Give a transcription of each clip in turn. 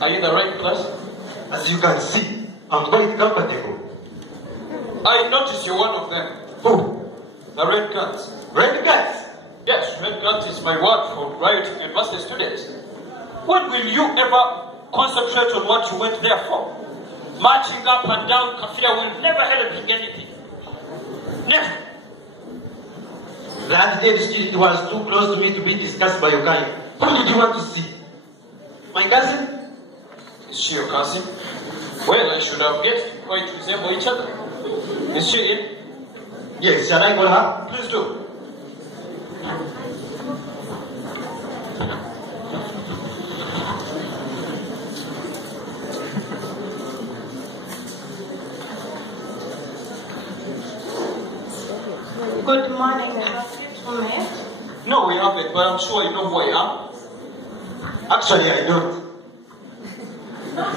Are you in the right class? As you can see, I'm quite comfortable. I notice you're one of them. Who? The Red Guards. Red Guards? Yes, Red Guards is my word for rioting university students. When will you ever concentrate on what you went there for? Marching up and down Kafia will never help you anything. Never. That dead street was too close to me to be discussed by Yokai. Who did you want to see? My cousin? Is she your cousin? Well, I should have guessed you quite resemble each other. Is she in? Yes, shall I call her? Please do. Good morning, have you met? No, we haven't, but I'm sure you know who I am. Actually, I don't.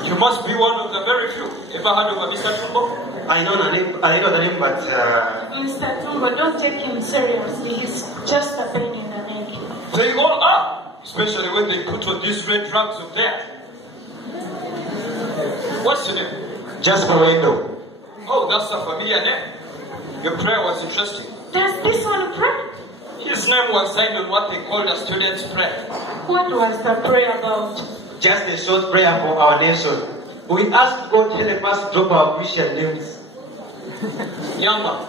You must be one of the very few. Ever heard of a Mr. Tumbo? I know the name, but Mr. Tumbo, don't take him seriously. He's just a pain in the neck. They all are, especially when they put on these red drugs of theirs. What's your name? Jasper Wendell. Oh, that's a familiar name. Your prayer was interesting. Does this one pray? His name was signed on what they called a student's prayer. What was the prayer about? Just a short prayer for our nation. We ask God to help us drop our Christian names. Young man,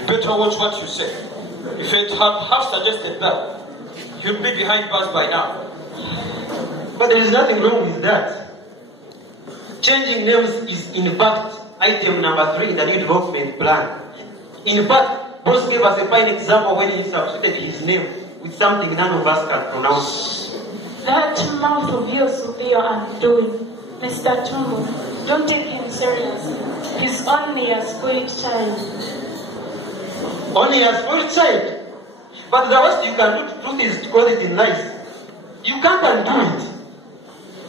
you better watch what you say. If it had half suggested that, you'd be behind bars by now. But there is nothing wrong with that. Changing names is in fact item number 3 in the new development plan. In fact, Boss gave us a fine example when he substituted his name with something none of us can pronounce. That mouth of yours will be your undoing. Mr. Tumbo, don't take him seriously. He's only a spoiled child. Only a spoiled child? But the worst you can do to truth is to call it in lies. You can't undo it.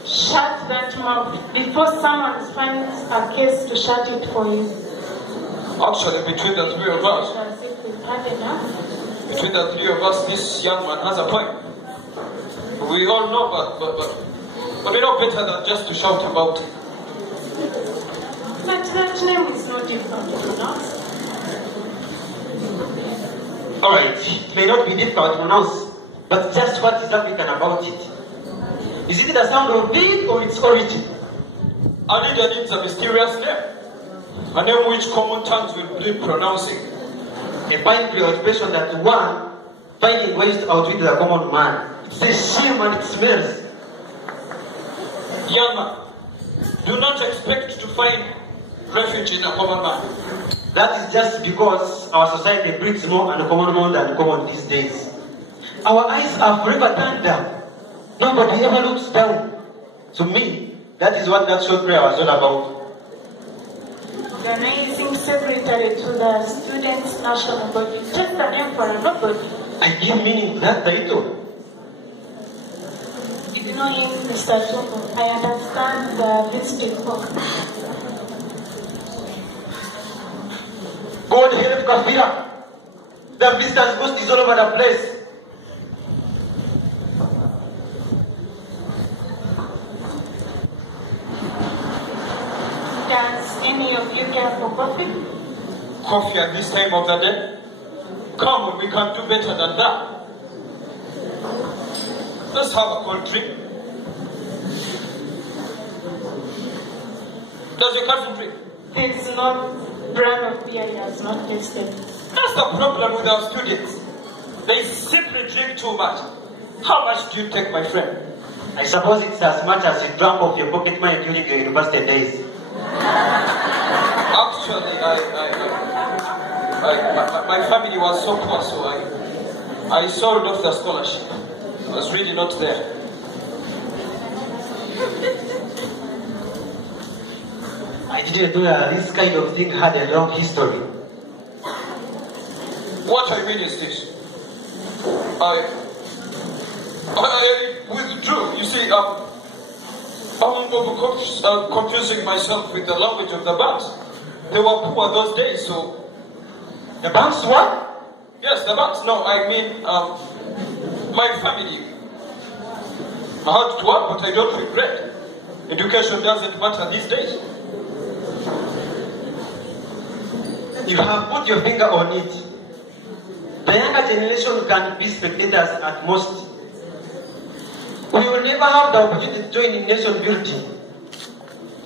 Shut that mouth before someone finds a case to shut it for you. Actually, between the three of us, As if we've had enough. This young man has a point. We all know, but we know better than just to shout about it. But that name is not difficult to pronounce. Alright, it may not be difficult to pronounce, but just what is African about it? Is it the sound of it or its origin? Alida needs a mysterious name. A name which common tongues will be pronouncing. A fine preoccupation that one finding ways to outwit the common man. It's a shame and it smells. Young man, do not expect to find refuge in a common man. That is just because our society breeds more uncommon than common these days. Our eyes are forever turned down. Nobody ever looks down. To me, that is what that short prayer was all about. The amazing secretary to the Students' National Body. Just a name for a nobody. I give meaning to that title. You do know him, Mr. Tumbo. I understand the visiting book. God help Kafira. The visitors ghost is all over the place. Does any of you care for coffee? Coffee at this time of the day? Come on, we can do better than that. Let's have a cold drink. Does your cousin drink? There's no brand of beer he has not tasted. That's the problem with our students. They simply drink too much. How much do you take, my friend? I suppose it's as much as you drank off your pocket money during your university days. Actually, my family was so poor, so I sold off the scholarship. I was really not there. I didn't know this kind of thing had a long history. What I mean is this. I withdrew. You see, I'm confusing myself with the language of the banks. They were poor those days, so... The banks what? Yes, the banks. No, I mean, my family. I had to work, but I don't regret. Education doesn't matter these days. You have put your finger on it. The younger generation can be spectators at most. We will never have the opportunity to join in nation building.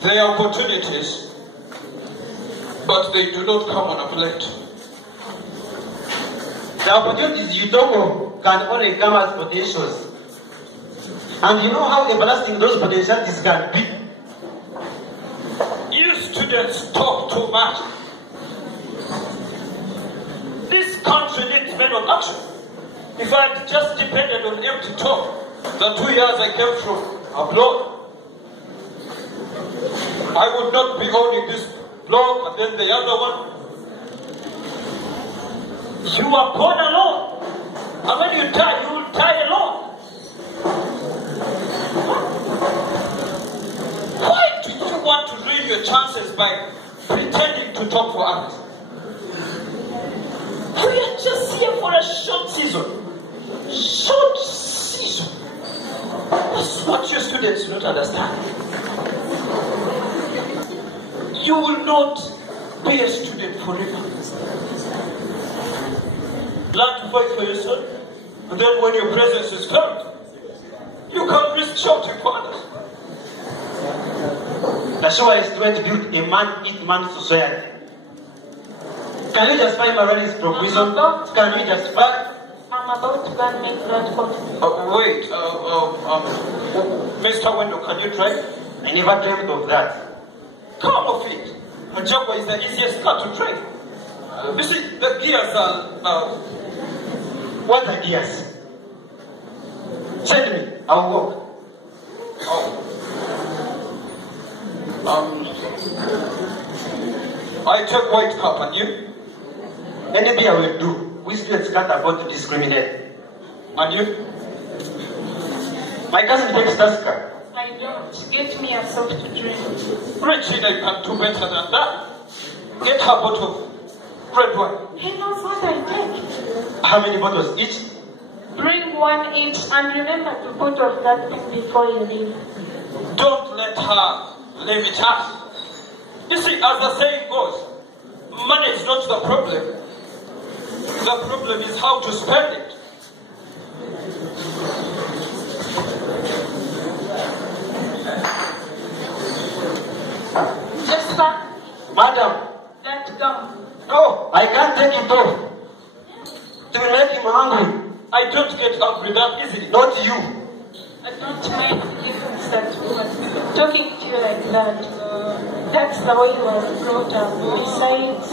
There are opportunities, but they do not come on a plate. The opportunities you talk of can only come as potentials. And you know how everlasting those potentialities can be. You students talk too much. This country needs men of action. If I had just depended on empty talk, the 2 years I came from abroad, I would not be owning this blog and then the other one. You are born alone. And when you die, you will die alone. Why do you want to ruin your chances by pretending to talk for others? We are just here for a short season. Short season. That's what your students do not understand. You will not be a student forever. Learn to fight for yourself, and then when your presence is felt, you can risk shouting for others. Nashua is trying to build a man-eat-man society. Can you justify Marali's provision? Can you justify? I'm about to go and make that coffee. Wait, Mr. Wendell, can you try? I never dreamed of that. Come off it. A Jaguar is the easiest car to train. You see, the gears are... What are gears? Send me, I'll walk. I take white cup and you? Anything I will do. We students can't afford to discriminate. And you? My cousin takes Tusker. I don't. Get me a soft drink. Regina, you can do better than that. Get her bottle of red wine. He knows what I take. How many bottles each? Bring one each and remember to put off that thing before you leave. Don't let her limit us. You see, as the saying goes, money is not the problem. The problem is how to spend it. Jesper, Madam, that gum. no, I can't take it off. It will make him hungry. I don't get angry that easily. Not you. I don't mind giving such woman talking to you like that. That's the way you were brought up. Besides,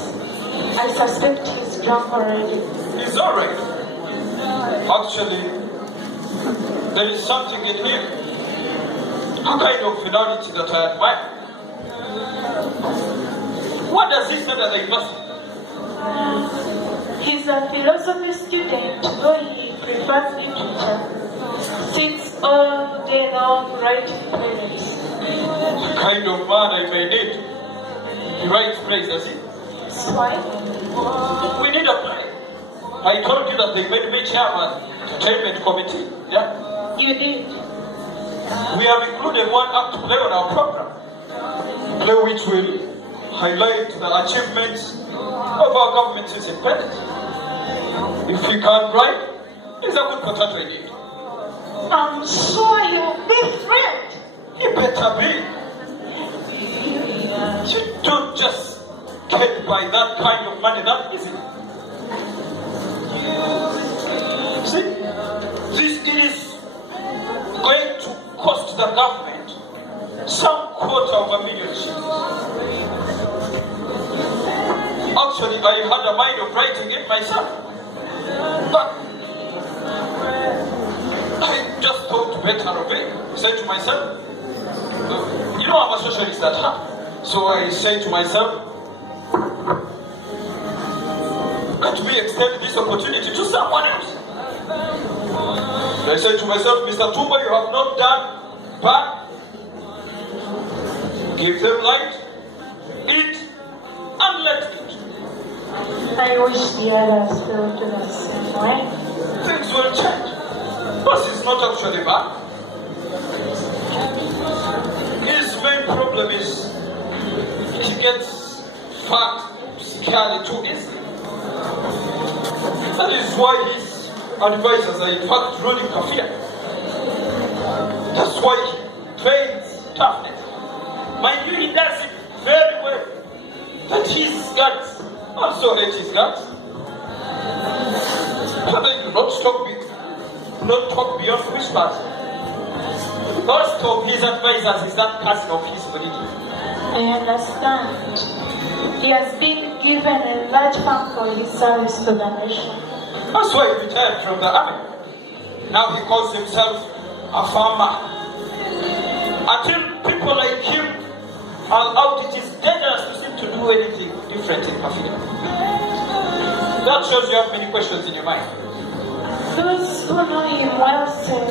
I suspect he's drunk already. It's alright. Actually, there is something in him. A kind of finality that I admire. What does he study at the university? He's a philosophy student, though he prefers literature. Sits all day long writing plays. The kind of man I may need. He writes plays, does he? Why? We need a play. I told you that they made me chairman entertainment committee. Yeah? You did. We have included one act play on our program. Play which will highlight the achievements of our government since independence. If he can't write, it's a good potato indeed. I'm sure you'll be thrilled. He better be. You don't just get by that kind of money that easily. See, it is going to cost the government some $250,000 shillings. Actually, I had a mind of writing it myself, but I just thought better of it. I said to myself, you know I'm a socialist at heart, so I said to myself, let me extend this opportunity to someone else. I said to myself, Mr. Tumba, you have not done bad. Give them light, eat, and let eat. I wish the others felt the same way. Things will change. But it's not actually bad. He's problem is he gets fat, scary too easily. That is why his advisors are in fact ruling Kafia. That's why he trains toughness. Mind you, he does it very well. But his guts also hate his guts. But they do not talk beyond whispers. Most of his advisors is that cousin of his religion. I understand. He has been given a large fund for his service to the nation. That's why he retired from the army. Now he calls himself a farmer. Until people like him are out, it is dangerous to seem to do anything different in Kafia. That shows you have many questions in your mind. Those who know him well say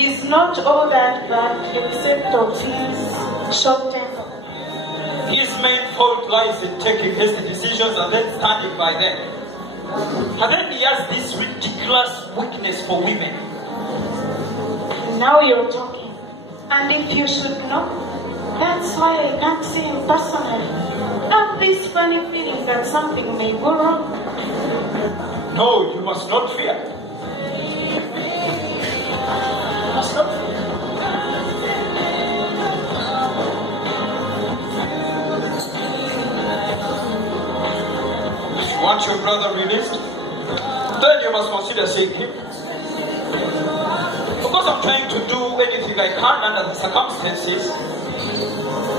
he's not all that bad except of his short temper. His main fault lies in taking hasty decisions and then standing by them. And then he has this ridiculous weakness for women. Now you're talking. And if you should know, that's why I can't see him personally. I have this funny feeling that something may go wrong. No, you must not fear. You must not fear. If you want your brother released, then you must consider seeing him. Because I'm trying to do anything I can under the circumstances.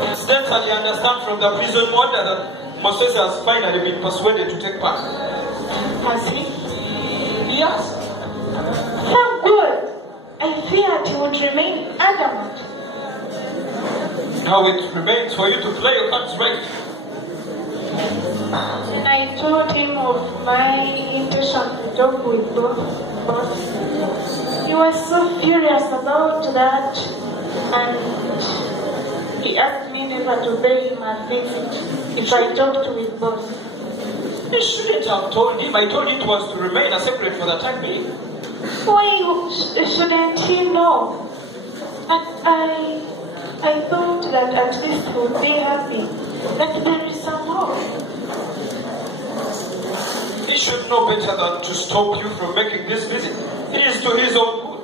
Incidentally, I understand from the prison order that Moses has finally been persuaded to take part. Has he? Yes. Thank God. I feared he would remain adamant. Now it remains for you to play your cards right. I told him of my intention to talk with both. He was so furious about that, and he asked me never to pay him a visit if I talked with boss. You shouldn't have told him. I told you it was to remain a secret for the time being. Why shouldn't he know? I thought that at least he would be happy that there is some hope. He should know better than to stop you from making this visit. It is to his own good.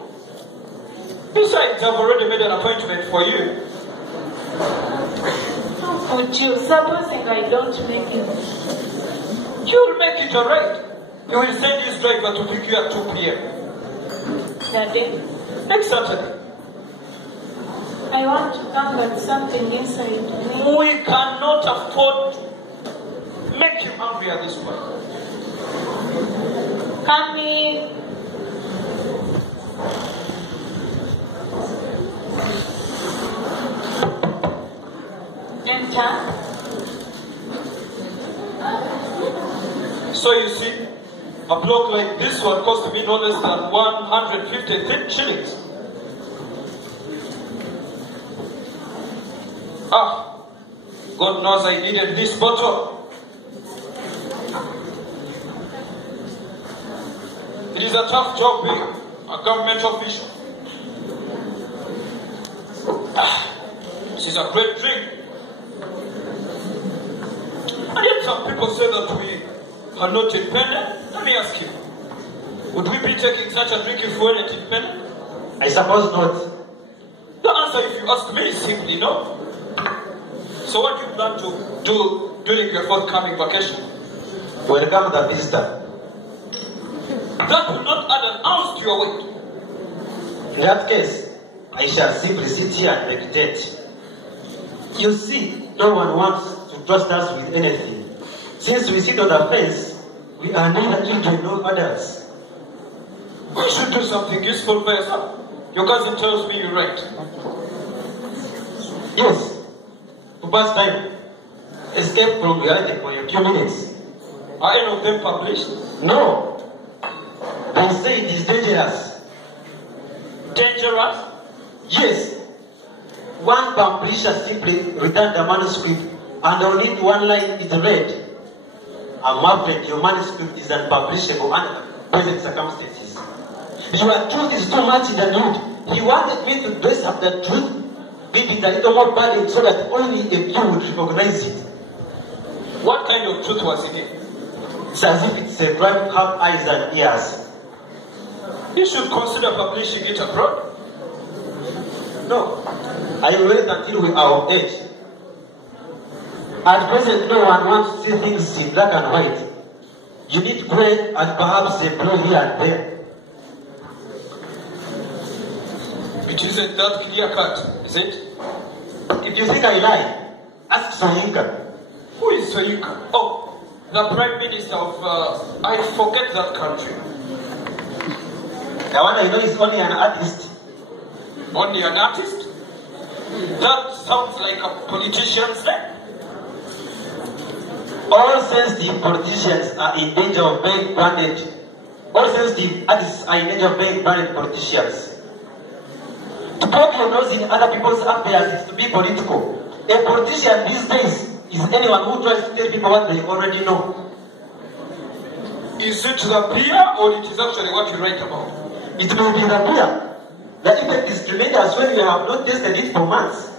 Besides, I've already made an appointment for you. Would you, supposing I don't make it? You'll make it alright. He will send his driver to pick you at 2 p.m. That day? Next Saturday. I want to come, but something inside me. We cannot afford to make him angry at this point. Can we? Enter. So you see, a block like this one cost me no less than 150 shillings. Ah, God knows I needed this bottle. It is a tough job being a government official. Ah, this is a great drink. And yet some people say that we are not independent. Let me ask you, would we be taking such a drink if we weren't independent? I suppose not. The answer, if you ask me, is simply no. So what do you plan to do during your forthcoming vacation? Welcome the visitor. That will not add an ounce to your weight. In that case, I shall simply sit here and meditate. You see, no one wants to trust us with anything. Since we sit on the fence, we are neither children nor adults. You should do something useful for yourself. Your cousin tells me you're right. Yes, to pass time. Escape from reality for a few minutes. Are any of them published? No. They say it is dangerous. Dangerous? Yes. One publisher simply returned the manuscript and on it one line is read. I'm afraid your manuscript is unpublishable under present circumstances. Your truth is too much in the nude. He wanted me to dress up the truth give it a little more burden so that only a few would recognize it. What kind of truth was it in? It's as if it's a crime to have eyes and ears. You should consider publishing it abroad. No, I will wait until we are of age. At present, no one wants to see things in black and white. You need gray and perhaps a blue here and there. It isn't that clear cut, is it? If you think I lie, ask Soyinka. Who is Soyinka? Oh, the Prime Minister of, I forget that country. The one I know is only an artist. Only an artist? That sounds like a politician's name. All sensitive politicians are in danger of being branded. All sensitive artists are in danger of being branded politicians. To poke your nose in other people's affairs is to be political. A politician these days is anyone who tries to tell people what they already know. Is it the beer or it is actually what you write about? It may be the beer. The effect is tremendous when you have not tasted it for months.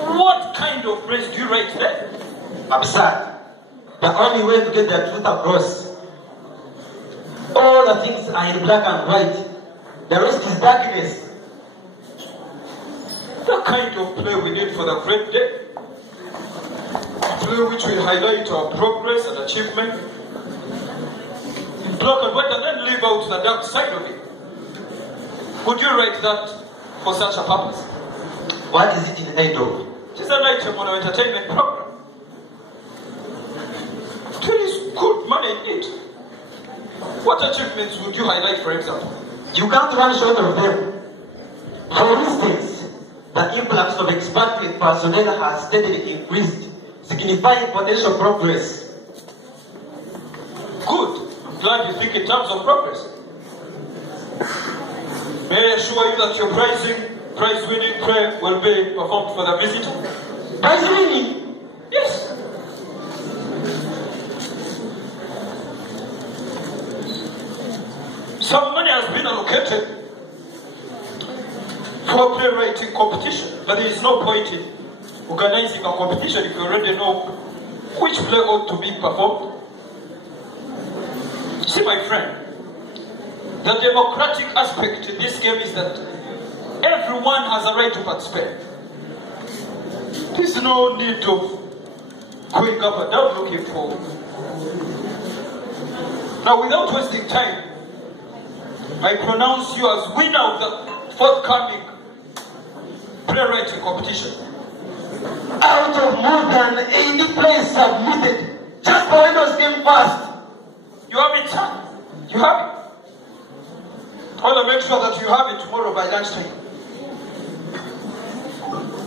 What kind of praise do you write there? Absurd. The only way to get the truth across. All the things are in black and white. The rest is darkness. The kind of play we need for the great day. A play which will highlight our progress and achievement in black and white and then leave out the dark side of it. Would you write that for such a purpose? What is it in aid of? It is an item on our entertainment program. There is good money in it. What achievements would you highlight, for example? You can't run short of them. For instance, the influx of expatriate personnel has steadily increased, signifying potential progress. Good. I'm glad you think in terms of progress. May I assure you that your prize-winning play will be performed for the visitor? Prize-winning? Yes. Some money has been allocated for playwriting competition, but there is no point in organizing a competition if you already know which play ought to be performed. See, my friend, the democratic aspect in this game is that everyone has a right to participate. There's no need of going up and down looking for. Now, without wasting time, I pronounce you as winner of the forthcoming playwriting competition. Out of more than 80 plays submitted, just for Windows came first. You have it, sir. You have it. I want to make sure that you have it tomorrow by lunchtime.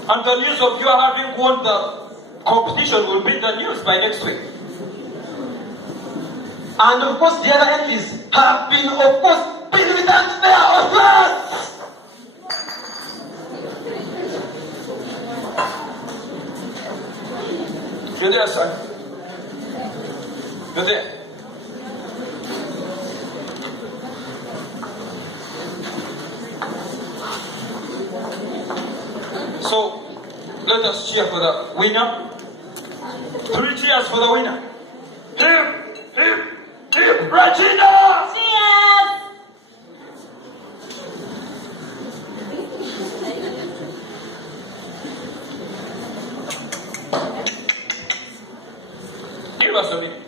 And the news of you having won the competition will be the news by next week. And of course, the other entries have been, of course, been without fair or plus. You're there, son. You're there. So, let us cheer for the winner. 3 cheers for the winner. Hip, hip, hip, Regina! Cheers! Give us a minute.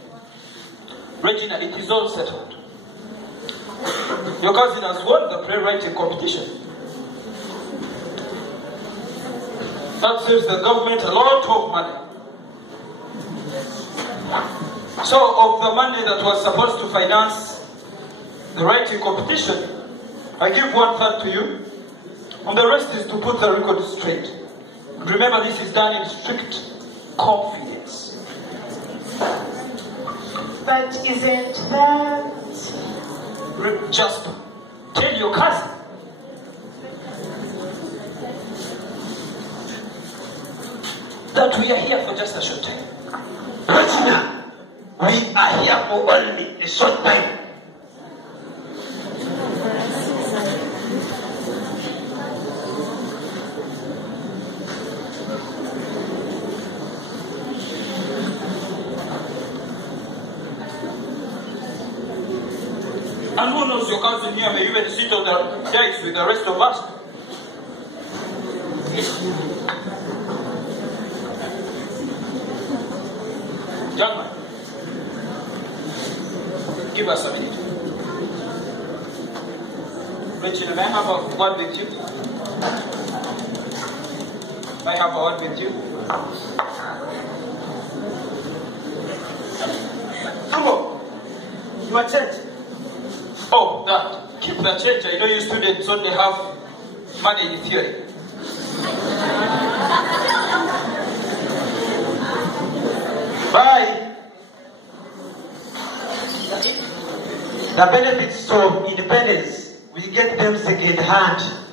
Regina, it is all settled. Your cousin has won the playwriting competition. That saves the government a lot of money. So, of the money that was supposed to finance the writing competition, I give 1/3 to you, and the rest is to put the record straight. Remember, this is done in strict confidence. But isn't that... Just tell your cousin. That we are here for just a short time. Regina, we are here for only a short time. And who knows, your cousin here may even sit on the dais with the rest of us. Young man, give us a minute. Richard, may I have a word with you? May I have a word with you? Come on. Your change. Oh, that. Keep the change. I know you students only have money in theory. Bye. The benefits of independence, we get them second hand.